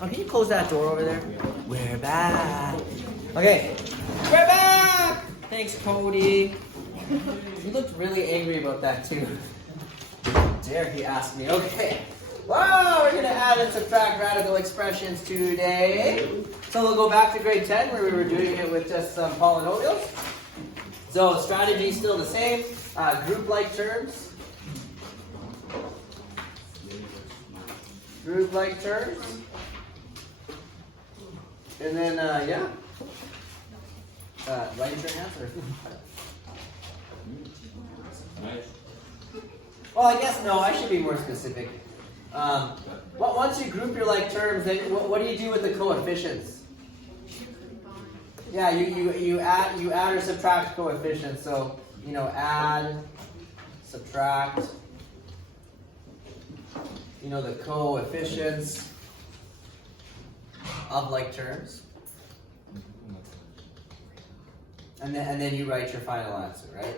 Oh, can you close that door over there? We're back. Okay, we're back. Thanks, Cody. You looked really angry about that too. Dare he asked me? Okay. Wow, we're gonna add and subtract radical expressions today. So we'll go back to grade 10 where we were doing it with just some polynomials. So strategy is still the same. Group-like terms. Group-like terms. And then, yeah. Write your answer. Well, I guess no, I should be more specific. Once you group your like terms, then what do you do with the coefficients? Yeah, you add or subtract coefficients. So, you know, add, subtract, you know, the coefficients of like terms. And then you write your final answer, right?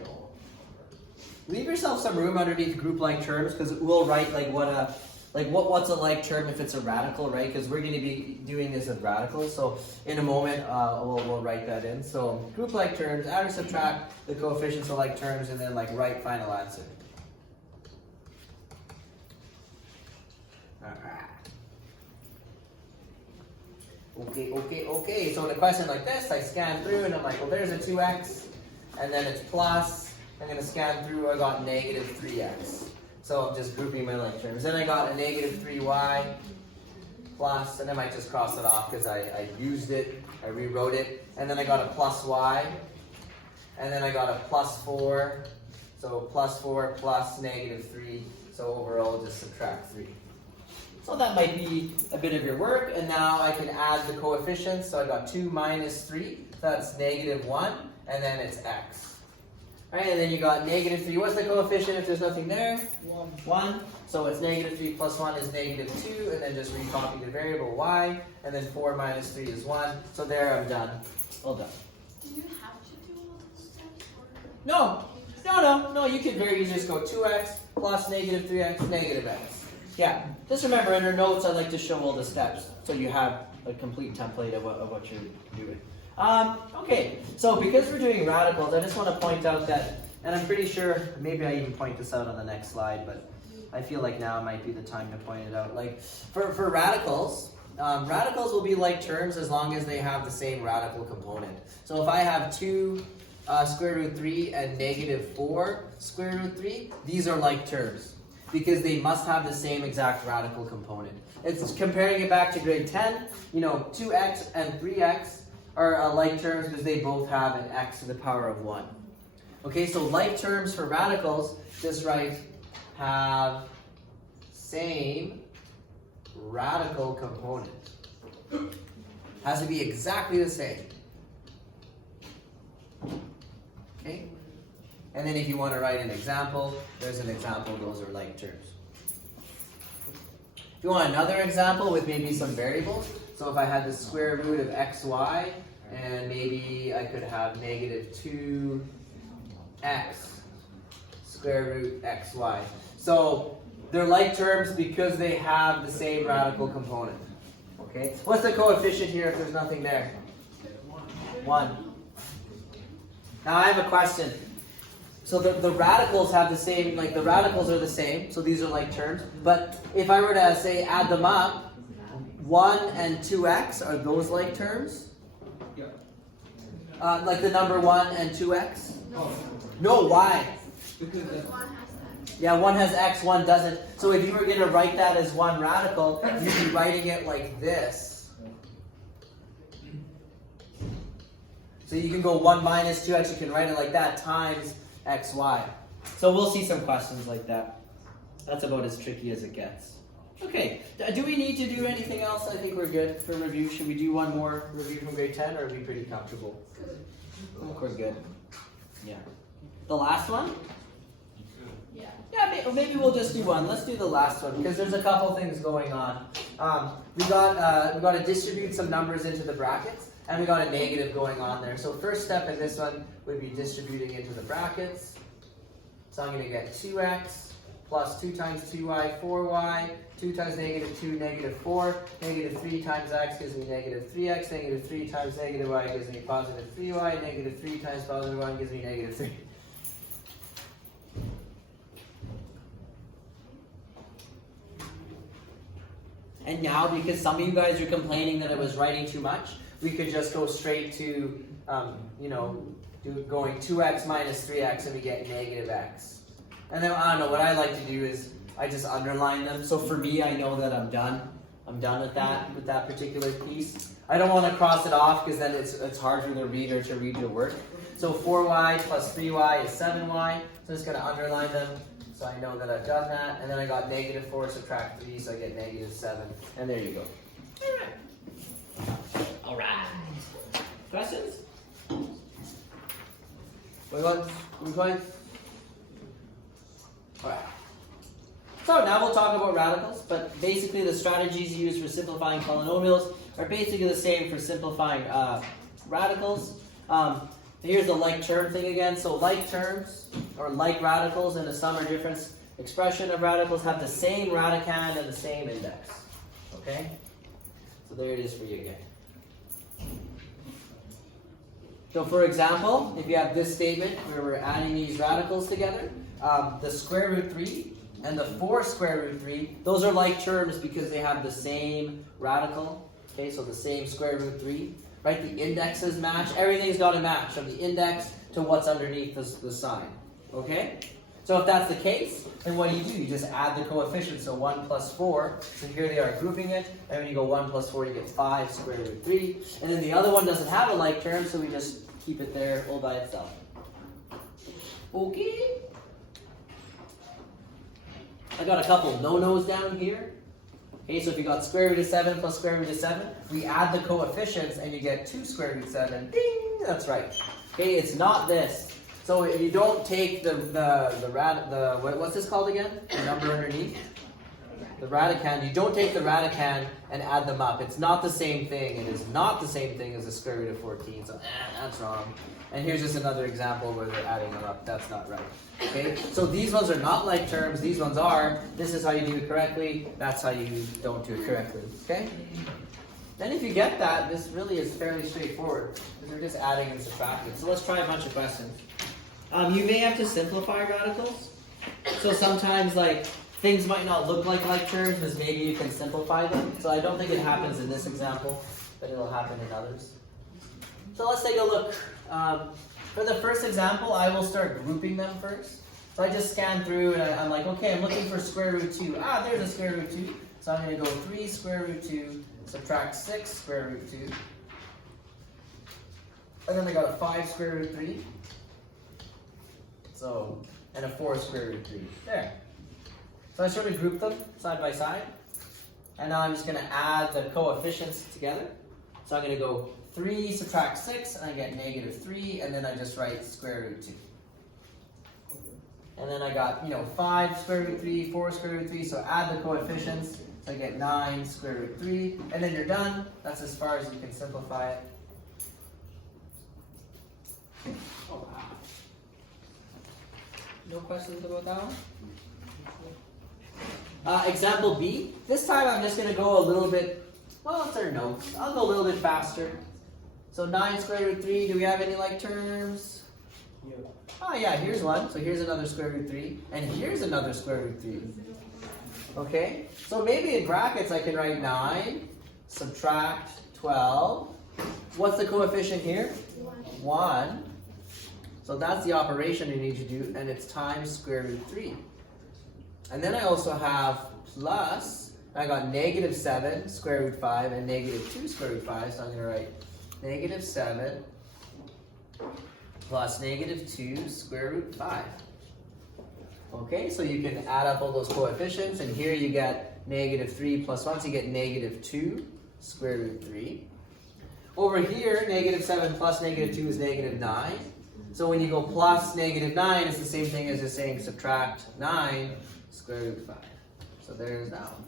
Leave yourself some room underneath group-like terms because we'll write like what's a like term if it's a radical, right? Because we're going to be doing this with radicals. So in a moment, we'll write that in. So group-like terms, add or subtract the coefficients of like terms, and then like write final answer. All right. Okay. So in a question like this, I scan through and I'm like, well, there's a 2x, and then it's plus. I'm going to scan through, I got negative 3x. So I'm just grouping my like terms. Then I got a negative 3y plus, and I might just cross it off because I used it, I rewrote it. And then I got a plus y, and then I got a plus 4. So plus 4 plus negative 3. So overall, just subtract 3. So that might be a bit of your work, and now I can add the coefficients. So I got 2 minus 3, that's negative 1, and then it's x. All right, and then you got negative 3. What's the coefficient if there's nothing there? 1. So it's negative 3 plus 1 is negative 2, and then just recopy the variable y, and then 4 minus 3 is 1. So there, I'm done. All done. Do you have to do all those steps? No, you could very easily just go 2x plus negative 3x negative x. Yeah, just remember in your notes I like to show all the steps so you have a complete template of what you're doing. Okay, so because we're doing radicals, I just want to point out that, and I'm pretty sure, maybe I even point this out on the next slide, but I feel like now might be the time to point it out. Like for radicals, radicals will be like terms as long as they have the same radical component. So if I have 2 square root 3 and negative 4 square root 3, these are like terms, because they must have the same exact radical component. It's comparing it back to grade 10, you know, 2x and 3x are like terms because they both have an x to the power of 1. Okay, so like terms for radicals, just write have same radical component. Has to be exactly the same. Okay? And then if you want to write an example, there's an example, those are like terms. If you want another example with maybe some variables, so if I had the square root of xy, and maybe I could have negative 2x square root xy. So they're like terms because they have the same radical component. Okay? What's the coefficient here if there's nothing there? 1. Now I have a question. So the radicals have the same, like the radicals are the same, so these are like terms. But if I were to say add them up, 1 and 2x, are those like terms? Yeah. Like the number 1 and 2x? No, why? Because one has that. Yeah, one has x, one doesn't. So if you were going to write that as one radical, you'd be writing it like this. So you can go 1 minus 2x, you can write it like that, times xy. So we'll see some questions like that. That's about as tricky as it gets. Okay, do we need to do anything else? I think we're good for review. Should we do one more review from grade 10, or are we pretty comfortable? I think we're good. Yeah. The last one? Yeah, maybe we'll just do one. Let's do the last one, because there's a couple things going on. We got to distribute some numbers into the brackets. And we got a negative going on there. So first step in this one would be distributing into the brackets. So I'm going to get 2x plus 2 times 2y, 4y, 2 times negative 2, negative 4, negative 3 times x gives me negative 3x, negative 3 times negative y gives me positive 3y, negative 3 times positive y gives me negative 3. And now, because some of you guys are complaining that I was writing too much, we could just go straight to, going 2x minus 3x and we get negative x. And then, I don't know, what I like to do is I just underline them. So for me, I know that I'm done. I'm done with that particular piece. I don't want to cross it off because then it's hard for the reader to read your work. So 4y plus 3y is 7y. So I'm just going to underline them so I know that I've done that. And then I got negative 4 subtract 3, so I get negative 7. And there you go. All right. Questions? Which one? All right. So now we'll talk about radicals, but basically the strategies used for simplifying polynomials are basically the same for simplifying radicals. Here's the like term thing again. So like terms, or like radicals in a sum or difference expression of radicals have the same radicand and the same index. Okay? So there it is for you again. So for example, if you have this statement where we're adding these radicals together, the square root 3 and the 4 square root 3, those are like terms because they have the same radical. Okay, so the same square root 3. Right, the indexes match. Everything's got to match from the index to what's underneath the sign. Okay? So if that's the case, then what do? You just add the coefficients. So 1 plus 4. So here they are grouping it. And when you go 1 plus 4, you get 5 square root 3. And then the other one doesn't have a like term, so we just keep it there all by itself. Okay? I got a couple no-nos down here. Okay, so if you got square root of 7 plus square root of 7, we add the coefficients and you get 2 square root 7. Ding! That's right. Okay, it's not this. So if you don't take what's this called again? The number underneath? The radicand. You don't take the radicand and add them up. It's not the same thing. It is not the same thing as the square root of 14. So that's wrong. And here's just another example where they're adding them up. That's not right. Okay, so these ones are not like terms. These ones are. This is how you do it correctly. That's how you don't do it correctly. Okay? Then if you get that, this really is fairly straightforward. Because we're just adding and subtracting. So let's try a bunch of questions. You may have to simplify radicals. So sometimes things might not look like terms, because maybe you can simplify them. So I don't think it happens in this example, but it'll happen in others. So let's take a look. For the first example, I will start grouping them first. So I just scan through and I'm like, okay, I'm looking for square root 2. There's a square root 2. So I'm going to go 3 square root 2, subtract 6 square root 2. And then I got a 5 square root 3. So, and a 4 square root 3. There. So I sort of group them side by side. And now I'm just going to add the coefficients together. So I'm going to go 3 subtract 6, and I get negative 3, and then I just write square root 2. And then I got, 5 square root 3, 4 square root 3, so add the coefficients. So I get 9 square root 3, and then you're done. That's as far as you can simplify it. Oh, wow. No questions about that one? Example B. This time I'm just going to go a little bit, well, it's our notes. I'll go a little bit faster. So 9 square root 3, do we have any like terms? Yeah. Oh yeah, here's one. So here's another square root 3. And here's another square root 3. Okay? So maybe in brackets I can write 9, subtract 12. What's the coefficient here? 1. So that's the operation you need to do, and it's times square root 3. And then I also have plus, I got negative 7 square root 5 and negative 2 square root 5, so I'm going to write negative 7 plus negative 2 square root 5. Okay, so you can add up all those coefficients, and here you get negative 3 plus 1, so you get negative 2 square root 3. Over here, negative 7 plus negative 2 is negative 9. So when you go plus negative 9, it's the same thing as just saying subtract 9 square root 5. So there's that one.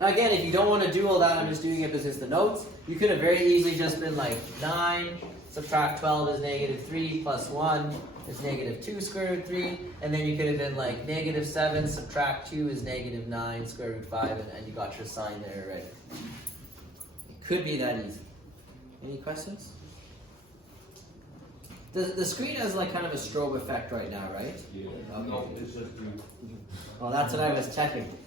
Now again, if you don't want to do all that, I'm just doing it because it's the notes. You could have very easily just been like 9 subtract 12 is negative 3, plus 1 is negative 2 square root 3, and then you could have been like negative 7, subtract 2 is negative 9 square root 5, and you got your sign there already. It could be that easy. Any questions? The screen has like kind of a strobe effect right now, right? Yeah. No, it's just you. Well, that's what I was checking.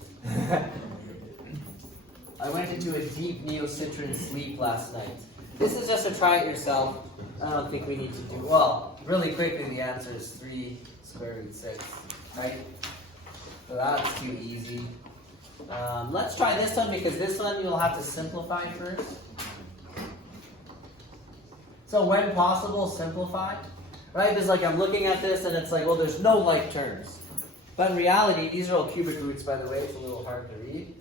I went into a deep neocitrin sleep last night. This is just to try it yourself. I don't think we need to do, well, really quickly the answer is 3 square root 6, right? So that's too easy. Let's try this one because this one you'll have to simplify first. So when possible, simplify, right? Because like I'm looking at this and it's like, well, there's no like terms. But in reality, these are all cubic roots, by the way. It's a little hard to read.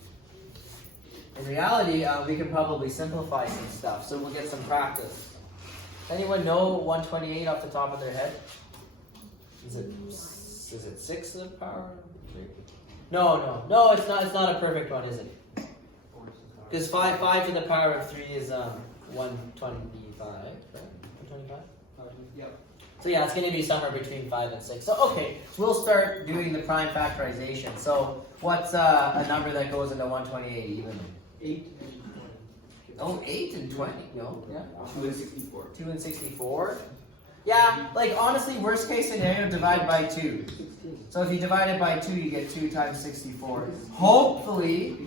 In reality, we can probably simplify some stuff, so we'll get some practice. Anyone know 128 off the top of their head? Is it 6 to the power of 3? No, it's not a perfect one, is it? Because 5 to the power of 3 is 125, right? 125? Yep. So yeah, it's going to be somewhere between 5 and 6. So okay, we'll start doing the prime factorization. So what's a number that goes into 128 even? 8 and 20. Oh, 8 and 20? No, yeah. 2 and 64. 2 and 64? Yeah, like honestly, worst case scenario, divide by 2. So if you divide it by 2, you get 2 times 64. Hopefully,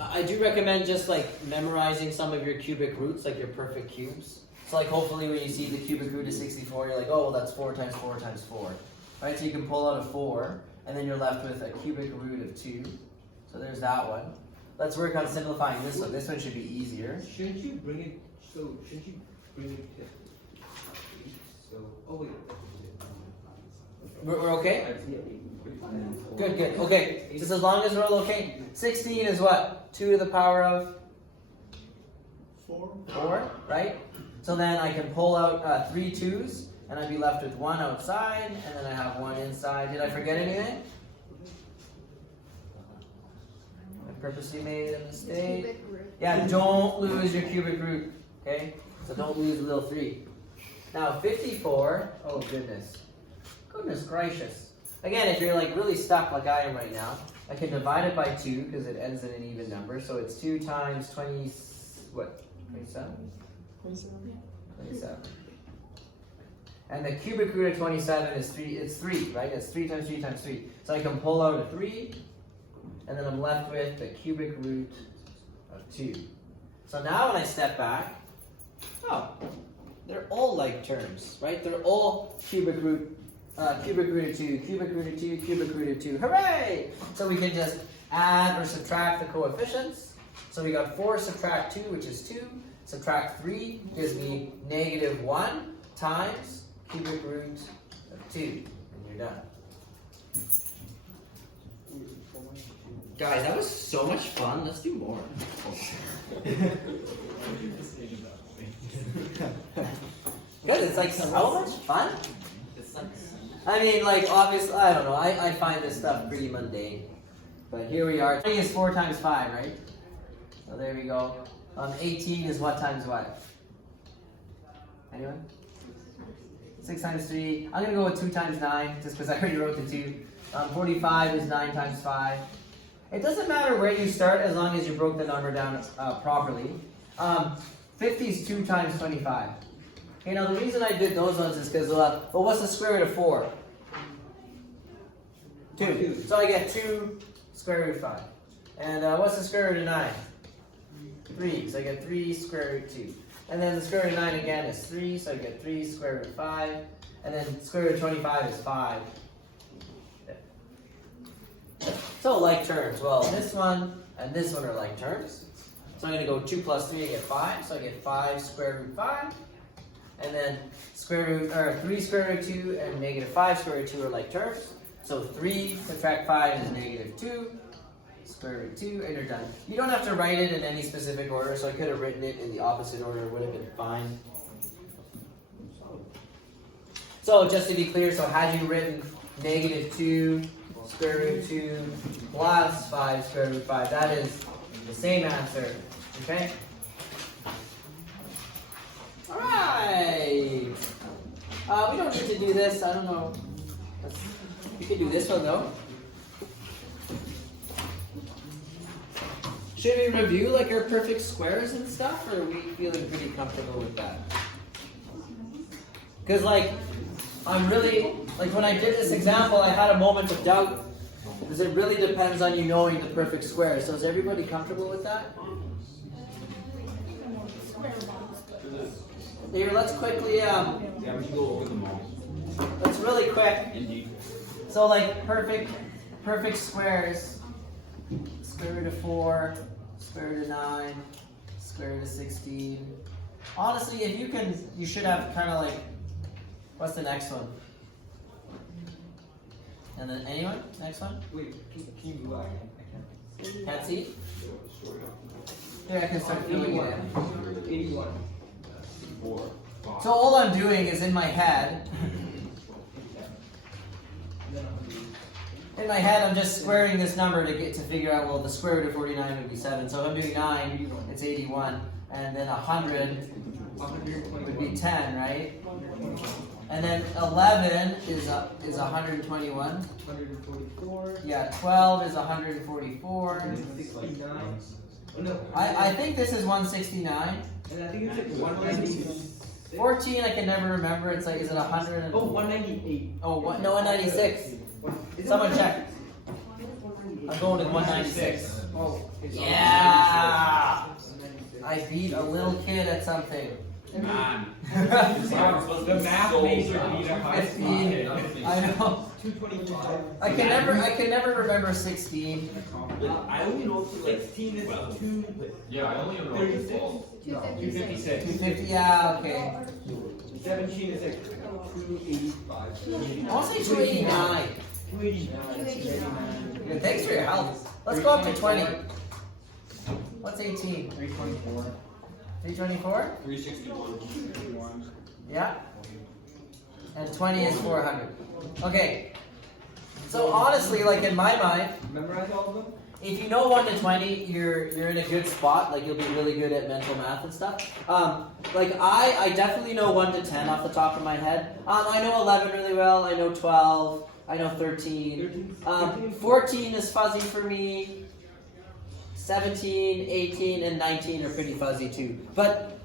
I do recommend just like memorizing some of your cubic roots, like your perfect cubes. So like hopefully when you see the cubic root of 64, you're like, oh, well that's 4 times 4 times 4. Right, so you can pull out a 4, and then you're left with a cubic root of 2. So there's that one. Let's work on simplifying this one. This one should be easier. Shouldn't you bring it to 8? So, oh wait. We're okay? Good. Okay, just as long as we're all okay. 16 is what? 2 to the power of? 4, right? So then I can pull out 3 2's, and I'd be left with 1 outside, and then I have 1 inside. Did I forget anything? I purposely made a mistake. Yeah, don't lose your cubic root, okay? So don't lose the little 3. Now 54, oh goodness. Goodness gracious. Again, if you're like really stuck like I am right now, I can divide it by 2 because it ends in an even number. So it's 2 times 20, what, 27? 27. And the cubic root of 27 is 3, it's 3, right? It's 3 times 3 times 3. So I can pull out a 3, and then I'm left with the cubic root of 2. So now when I step back, oh, they're all like terms, right? They're all cubic root of 2, cubic root of 2, cubic root of 2. Hooray! So we can just add or subtract the coefficients. So we got 4 subtract 2, which is 2. Subtract 3 gives me negative 1 times cubic root of 2. And you're done. Guys, that was so much fun. Let's do more. Good, it's like so much fun. I mean, like, obviously, I don't know. I find this stuff pretty mundane. But here we are. 20 is 4 times 5, right? So there we go. 18 is what times what? Anyone? 6 times 3. I'm going to go with 2 times 9, just because I already wrote the 2. 45 is 9 times 5. It doesn't matter where you start as long as you broke the number down properly. 50 is 2 times 25. Okay, now the reason I did those ones is because, well, what's the square root of 4? 2. So I get 2 square root of 5. And what's the square root of 9? 3. So I get 3 square root 2. And then the square root of 9 again is 3. So I get 3 square root 5. And then square root of 25 is 5. So like terms. Well, this one and this one are like terms. So I'm going to go 2 plus 3, I get 5. So I get 5 square root 5. And then 3 square root 2 and negative 5 square root 2 are like terms. So 3 subtract 5 is negative 2 square root 2, and you're done. You don't have to write it in any specific order, so I could have written it in the opposite order, it would have been fine. So just to be clear, so had you written negative 2 square root 2 plus 5 square root 5, that is the same answer, okay? right. We don't need to do this. I don't know. You can do this one though. Should we review like our perfect squares and stuff, or are we feeling pretty comfortable with that? Because like, I'm really, like when I did this example, I had a moment of doubt. Because it really depends on you knowing the perfect square. So is everybody comfortable with that? Here, let's quickly, Yeah, we should go over them all. let's really quick. Indeed. So like perfect squares, square root of 4, square root of 9, square root of 16. Honestly, if you can, you should have kind of like, what's the next one? And then anyone? Next one? Wait, can you do that? I Can't see? can't. Here, I can start filling it in. 81. 4. So all I'm doing is in my head, I'm just squaring this number to figure out, well, the square root of 49 would be 7. So if I'm doing 9, it's 81. And then 100 would be 10, right? And then 11 is 121. 144. Yeah, 12 is 144. 169. Oh no. I think this is 169. And I think it's like 196. 14 I can never remember. It's like, is it 100? Oh, 198. Oh, what? No, 196. Someone check. I'm going with 196. Oh, Yeah! I beat a little kid at something. Man. The math major beat a high 15. I know. 225. I can never remember 16. I only know 16 is 2. Yeah, I only know 36. false. 256. 250, yeah, okay. 17 is like 285. I want to say 289. 289. Yeah, thanks for your help. Let's go up to 20. What's 18? 324. 324? 361. Yeah. And 20 is 400. Okay. So honestly, like in my mind, Memorize all of them? if you know 1 to 20, you're in a good spot. Like you'll be really good at mental math and stuff. Like I definitely know 1 to 10 off the top of my head. I know 11 really well. I know 12. I know 13. 14 is fuzzy for me. 17, 18, and 19 are pretty fuzzy too. But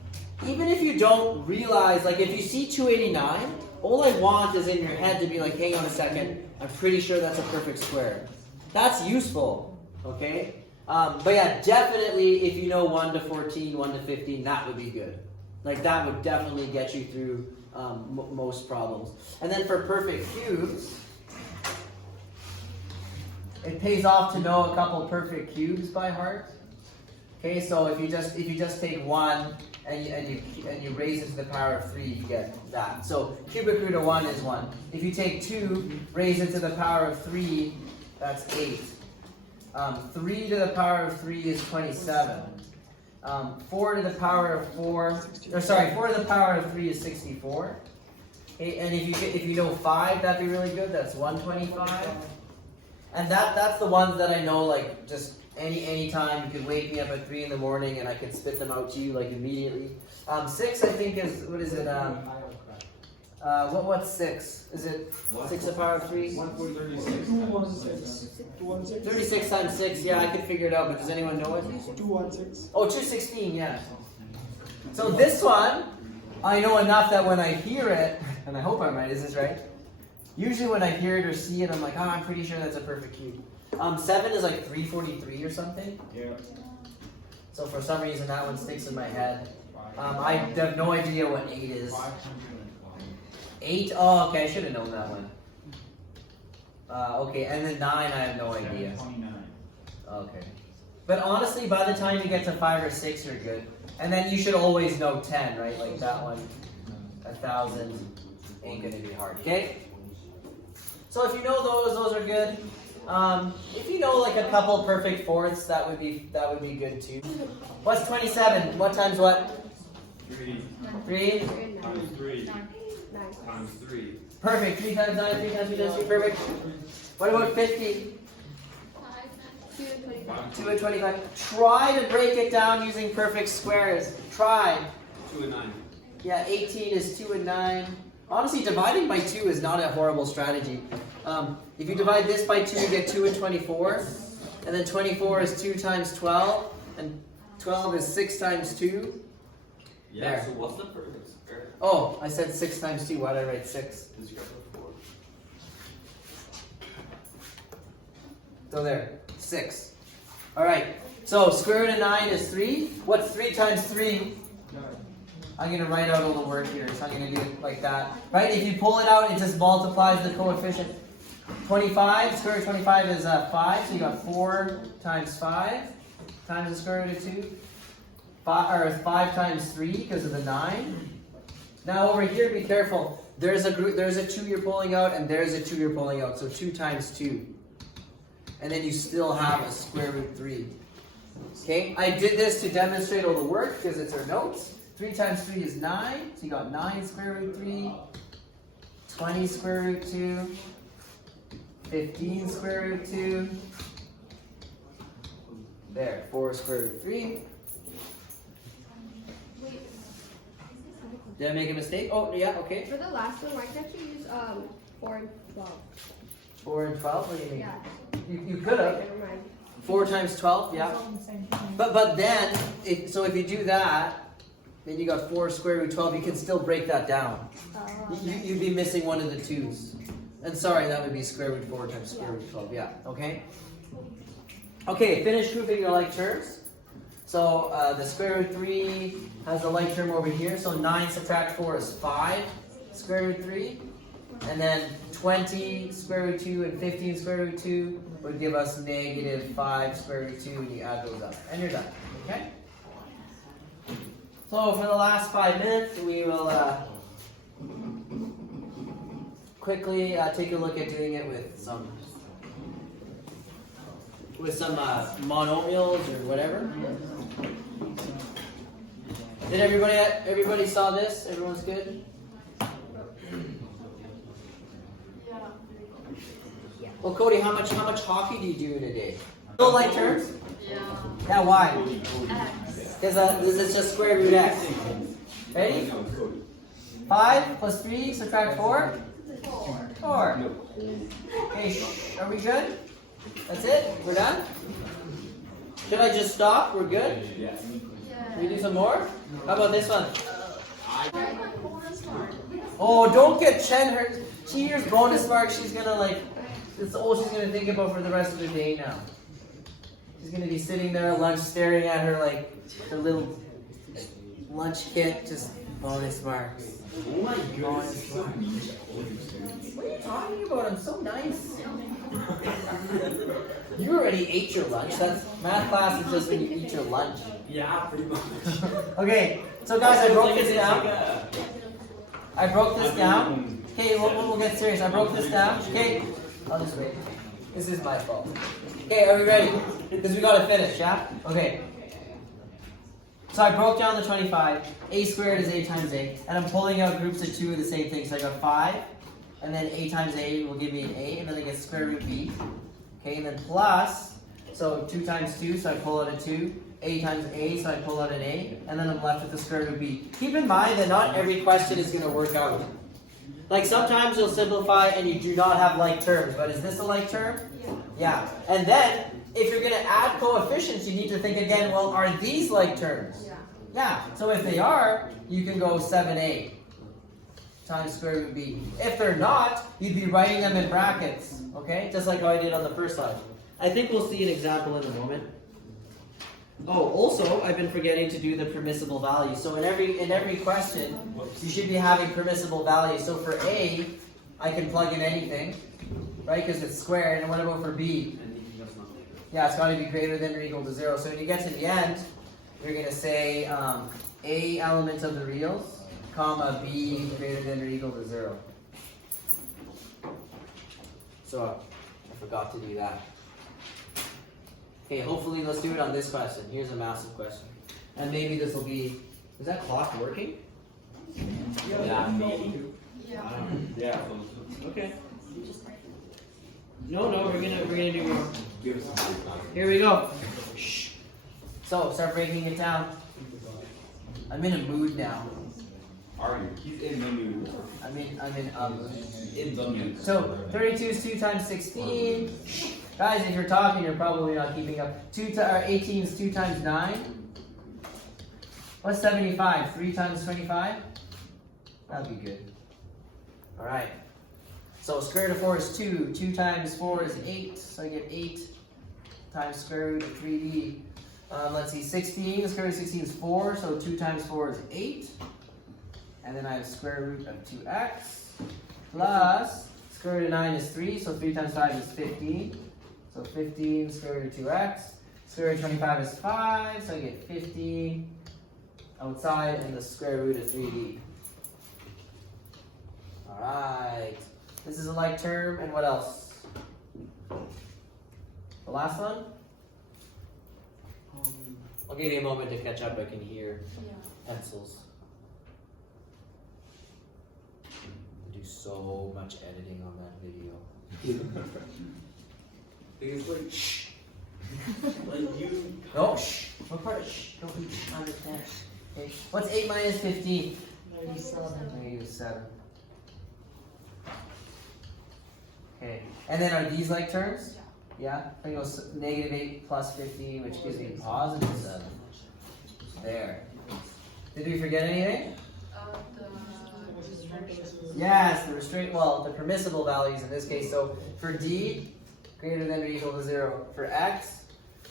even if you don't realize, like if you see 289, all I want is in your head to be like, hang on a second, I'm pretty sure that's a perfect square. That's useful, okay? But yeah, definitely if you know 1 to 14, 1 to 15, that would be good. Like that would definitely get you through most problems. And then for perfect cubes, it pays off to know a couple perfect cubes by heart. Okay, so if you just take 1 and you raise it to the power of 3, you get that. So cubic root of 1 is 1. If you take 2, raise it to the power of 3, that's 8. 3 to the power of 3 is 27. 4 to the power of 4 to the power of 3 is 64. Okay, and if you know 5, that'd be really good. That's 125. And that's the ones that I know, like just any time you could wake me up at 3 in the morning and I could spit them out to you like immediately. 6 I think is, what is it? What's 6? Is it 6 to the power of 3? 216. 36 times 6. Yeah, I could figure it out. But does anyone know it? 216. Oh, 216. Yeah. So this one, I know enough that when I hear it, and I hope I'm right. Is this right? Usually when I hear it or see it, I'm like, oh, I'm pretty sure that's a perfect cube. 7 is like 343 or something. Yeah. So for some reason that one sticks in my head. I have no idea what 8 is. 8? Oh, okay, I should have known that one. Okay, and then 9, I have no idea. Okay. But honestly, by the time you get to 5 or 6, you're good. And then you should always know 10, right? Like that one, 1,000 ain't gonna be hard, okay? So if you know those are good. If you know like a couple perfect fourths, that would be good too. What's 27? What times what? 3 3? times 3 times 3. Perfect. 3 times 9, 3 times 3 times 3. Perfect. What about 50? 2 and 25. Try to break it down using perfect squares. Try. 2 and 9. Yeah, 18 is 2 and 9. Honestly, dividing by 2 is not a horrible strategy. If you divide this by 2, you get 2 and 24. And then 24 is 2 times 12. And 12 is 6 times 2. Yeah, There. so what's the purpose? Oh, I said 6 times 2. Why did I write 6? So there, 6. Alright, so square root of 9 is 3. What's 3 times 3? I'm going to write out all the work here, so I'm going to do it like that. Right, if you pull it out, it just multiplies the coefficient. 25, square root of 25 is 5, so you got 4 times 5 times the square root of 2. 5 times 3 because of the 9. Now over here, be careful. There's a 2 you're pulling out, and there's a 2 you're pulling out, so 2 times 2. And then you still have a square root 3. Okay, I did this to demonstrate all the work because it's our notes. 3 times 3 is 9, so you got 9 square root 3, 20 square root 2, 15 square root 2, there, 4 square root 3. Wait, Did I make a mistake? Oh, yeah, okay. for the last one, why can't you use 4 and 12? 4 and 12, what do you mean? Yeah. You could have. Never mind. 4 times 12, yeah. But then, so if you do that, then you got 4 square root 12, you can still break that down. You'd be missing one of the 2's. And sorry, that would be square root 4 times square root 12, yeah, okay? Okay, finish grouping your like terms. So the square root 3 has a like term over here, so 9 subtract 4 is 5 square root 3. And then 20 square root 2 and 15 square root 2 would give us negative 5 square root 2, and you add those up. And you're done, okay? So for the last 5 minutes, we will quickly take a look at doing it with some monomials or whatever. Did everybody saw this? Everyone's good? Well, Cody, how much hockey do you do in a day? Still like terms? Yeah, why? Because this is just square root x. Ready? 5 plus 3 subtract 4? 4. Okay, are we good? That's it? We're done? Should I just stop? We're good? Can we do some more? How about this one? Oh, don't get Chen her. She hears bonus marks, she's gonna like, it's all she's gonna think about for the rest of the day now. She's gonna be sitting there at lunch staring at her like her little lunch kit, just bonus marks. Oh my goodness. What are you talking about? I'm so nice. You already ate your lunch. That's math class is just when you eat your lunch. Yeah, pretty much. Okay, so guys, I broke this down. I broke this down. Okay, we'll get serious. I broke this down. Okay, I'll just wait. This is my fault. Okay, are we ready? Because we gotta finish, yeah? Okay. So I broke down the 25. A squared is a times a. And I'm pulling out groups of 2 of the same thing. So I got 5. And then a times a will give me an a. And then I get square root b. Okay, and then plus. So 2 times 2, so I pull out a 2. A times a, so I pull out an a. And then I'm left with the square root of b. Keep in mind that not every question is going to work out. Like sometimes you'll simplify and you do not have like terms. But is this a like term? Yeah. And then, if you're going to add coefficients, you need to think again, well, are these like terms? Yeah. So if they are, you can go 7a times square root b. If they're not, you'd be writing them in brackets. Okay? Just like how I did on the first slide. I think we'll see an example in a moment. Oh, also, I've been forgetting to do the permissible value. So in every question, you should be having permissible value. So for a, I can plug in anything, right? Because it's squared. And what about for b? Yeah, it's got to be greater than or equal to 0. So when you get to the end, you're going to say a element of the reals, comma b greater than or equal to 0. So I forgot to do that. Okay, hopefully let's do it on this question. Here's a massive question. And maybe this will be, is that clock working? Yeah, maybe. Yeah. Okay. No, we're gonna do more. Give us some free time. Here we go. Shh. So start breaking it down. I'm in a mood now. Are you? He's in the mood. I'm in In the mood. So 32 is 2 times 16. Guys, if you're talking, you're probably not keeping up. 18 is 2 times 9. What's 75? 3 times 25? That'd be good. Alright. So square root of 4 is 2. 2 times 4 is 8. So I get 8 times square root of 3d. Let's see, 16. The square root of 16 is 4. So 2 times 4 is 8. And then I have square root of 2x. Plus, square root of 9 is 3. So 3 times 5 is 15. So 15 square root of 2x. Square root of 25 is 5. So I get 15 outside and the square root of 3d. Alright. This is a like term, and what else? The last one? I'll give you a moment to catch up. I can hear pencils. I do so much editing on that video. Because like, shh. Like you. No, shh. What part of shh? Don't be understand. Okay. What's 8 minus 15? -7. Okay. And then are these like terms? Yeah. I think it goes -8 plus 15, which gives me positive 7. There. Did we forget anything? Yes, the restraint. Well, the permissible values in this case. So for D, greater than or equal to 0. For X,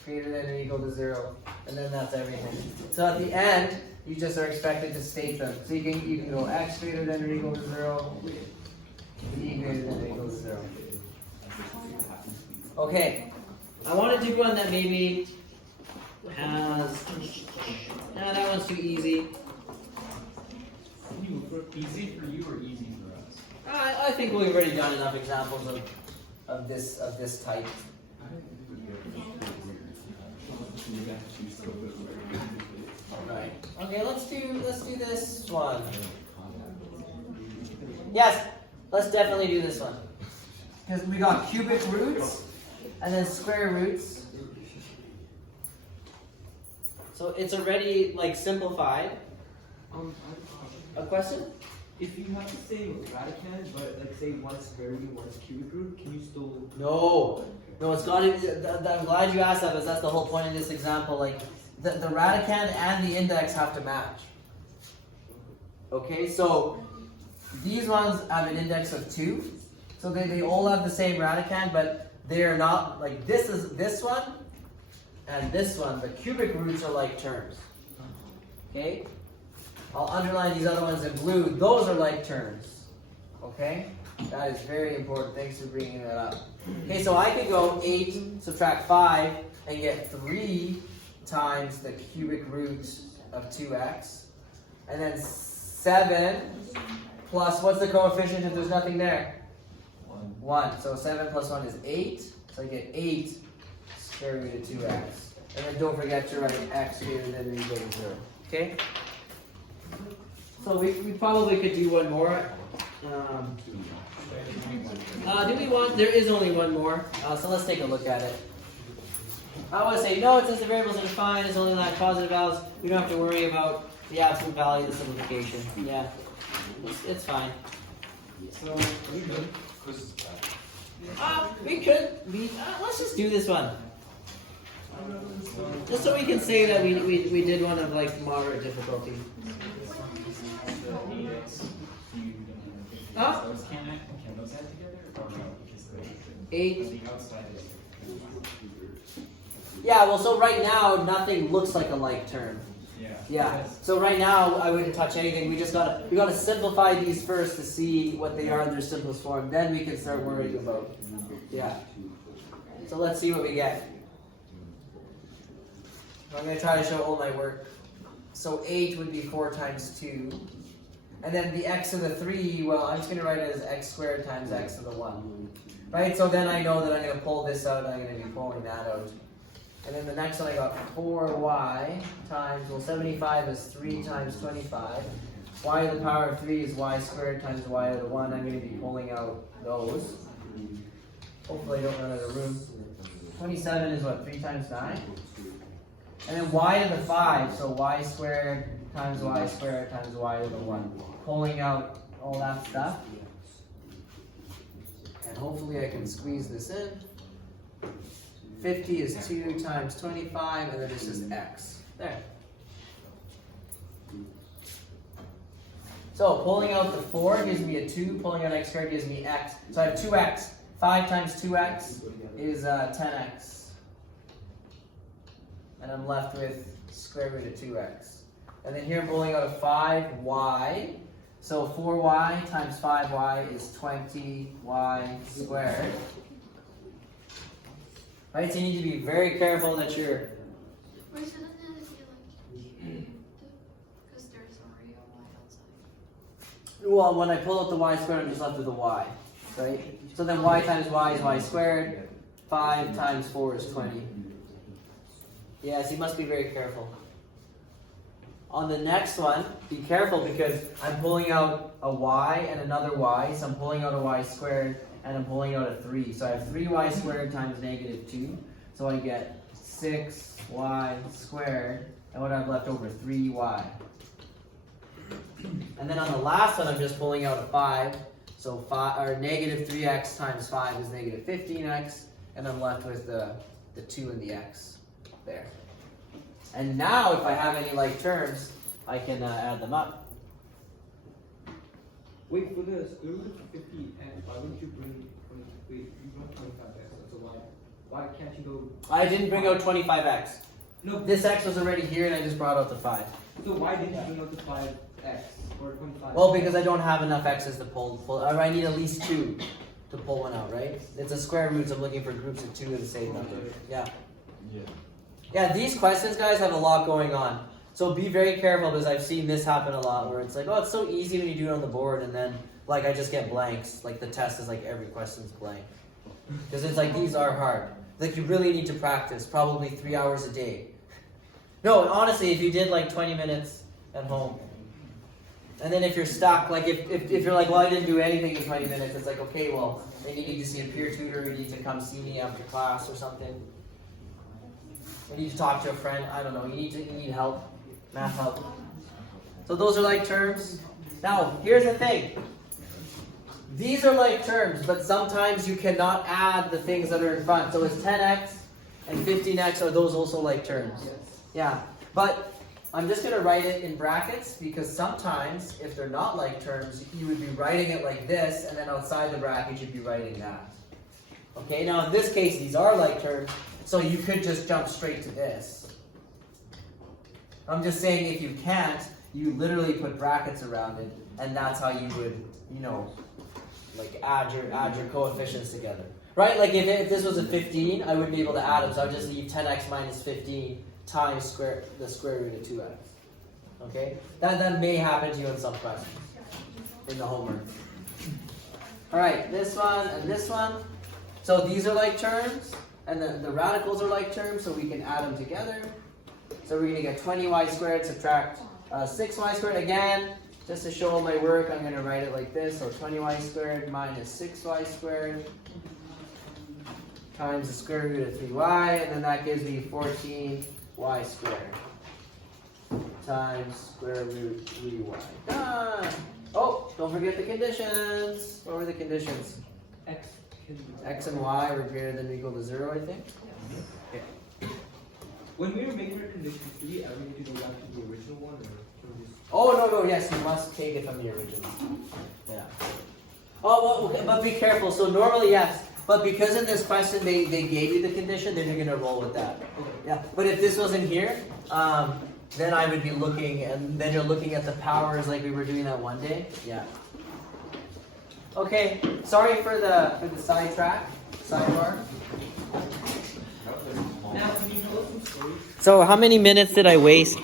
greater than or equal to 0. And then that's everything. So at the end, you just are expected to state them. So you can go X greater than or equal to 0. D greater than or equal to 0. Okay. I want to do one that maybe has. Nah, that one's too easy. Easy for you or easy for us? I think we've already done enough examples of this type. Right. Okay, let's do this one. Yes, let's definitely do this one. Because we got cubic roots and then square roots. So it's already like simplified. A question? If you have the same radicand, but like say one's square root and one's cubic root, can you still? No, it's got to. I'm glad you asked that, because that's the whole point of this example. Like the radicand and the index have to match. Okay, so these ones have an index of 2, so they all have the same radicand, but they are not like this is this one and this one. The cubic roots are like terms. Okay. I'll underline these other ones in blue. Those are like terms. Okay? That is very important. Thanks for bringing that up. Okay, so I could go 8, subtract 5, and get 3 times the cubic root of 2x. And then 7 plus, what's the coefficient if there's nothing there? 1. So 7 plus 1 is 8. So I get 8 square root of 2x. And then don't forget to write x greater than or equal to 0. Okay? So we probably could do one more. Do we want? There is only one more. So let's take a look at it. I want to say no. It says the variables are defined. It's only like positive values. We don't have to worry about the absolute value of the simplification. Yeah, it's fine. So we could. We could. Let's just do this one. Just so we can say that we did one of like moderate difficulty. Huh? Can those add together or no? Because 8. the outside is. Yeah. Well, so right now nothing looks like a like term. Yeah. So right now I wouldn't touch anything. We gotta simplify these first to see what they are in their simplest form. Then we can start worrying about. Yeah. So let's see what we get. I'm gonna try to show all my work. So 8 would be 4 times 2. And then the x to the 3, well, I'm just going to write it as x squared times x to the 1. Right? So then I know that I'm going to pull this out, and I'm going to be pulling that out. And then the next one I got 4y times, well, 75 is 3 times 25. Y to the power of 3 is y squared times y to the 1. I'm going to be pulling out those. Hopefully I don't run out of room. 27 is what, 3 times 9? And then y to the 5, so y squared times y squared times y to the 1. Pulling out all that stuff. And hopefully I can squeeze this in. 50 is 2 times 25, and then it's just x. There. So pulling out the 4 gives me a 2, pulling out x squared gives me x. So I have 2x. 5 times 2x is 10x. And I'm left with square root of 2x. And then here I'm pulling out a 5y. So 4y times 5y is 20y squared. Right, so you need to be very careful that you're... Wait, so doesn't it feel like because there's already a y outside? Well, when I pull out the y squared, I'm just left with a y, right? So then y times y is y squared. 5 times 4 is 20. Yes, you must be very careful. On the next one, be careful because I'm pulling out a y and another y. So I'm pulling out a y squared and I'm pulling out a 3. So I have 3y squared times negative 2. So I get 6y squared. And what I have left over, 3y. And then on the last one, I'm just pulling out a 5. So negative 3x times 5 is negative 15x. And I'm left with the 2 and the x there. And now if I have any like terms, I can add them up. Wait, for the square root of 50x, why wouldn't you bring 20? Wait, you brought 25x, so why can't you go? I didn't bring out 25x. No. This x was already here and I just brought out the 5. So why didn't you bring out the 5x or 25? Well, because I don't have enough x's to pull. Or I need at least 2 to pull one out, right? It's a square root, so I'm looking for groups of 2 of the same number. Yeah. Yeah, these questions, guys, have a lot going on. So be very careful because I've seen this happen a lot where it's like, oh, it's so easy when you do it on the board and then like I just get blanks. Like the test is like every question's blank. Because it's like these are hard. Like you really need to practice probably 3 hours a day. No, honestly, if you did like 20 minutes at home. And then if you're stuck, like if you're like, well, I didn't do anything in 20 minutes, it's like, okay, well, then you need to see a peer tutor, you need to come see me after class or something. You need to talk to a friend. I don't know. You need help, math help. So those are like terms. Now here's the thing. These are like terms, but sometimes you cannot add the things that are in front. So it's 10x and 15x. Are those also like terms? Yeah. But I'm just going to write it in brackets because sometimes if they're not like terms, you would be writing it like this, and then outside the bracket you'd be writing that. Okay. Now in this case, these are like terms. So you could just jump straight to this. I'm just saying if you can't, you literally put brackets around it, and that's how you would, like add your coefficients together. Right? Like if this was a 15, I wouldn't be able to add them, so I would just leave 10x minus 15 times the square root of 2x. Okay? That may happen to you in some questions in the homework. Alright, this one and this one. So these are like terms. And then the radicals are like terms, so we can add them together. So we're going to get 20y squared, subtract 6y squared. Again, just to show all my work, I'm going to write it like this. So 20y squared minus 6y squared times the square root of 3y. And then that gives me 14y squared times square root 3y. Done! Oh, don't forget the conditions. What were the conditions? X and y were greater than or equal to 0, I think. Okay. When we were making our conditions, do we ever need to go back to the original one, or can we just... Oh, no, yes, you must take it from the original. Yeah. Oh, well, but be careful. So normally, yes. But because in this question, they gave you the condition, then you're going to roll with that. Yeah. But if this wasn't here, then I would be looking, and then you're looking at the powers like we were doing that one day. Yeah. Okay, sorry for the sidebar. Now, can you tell us some stories? So how many minutes did I waste?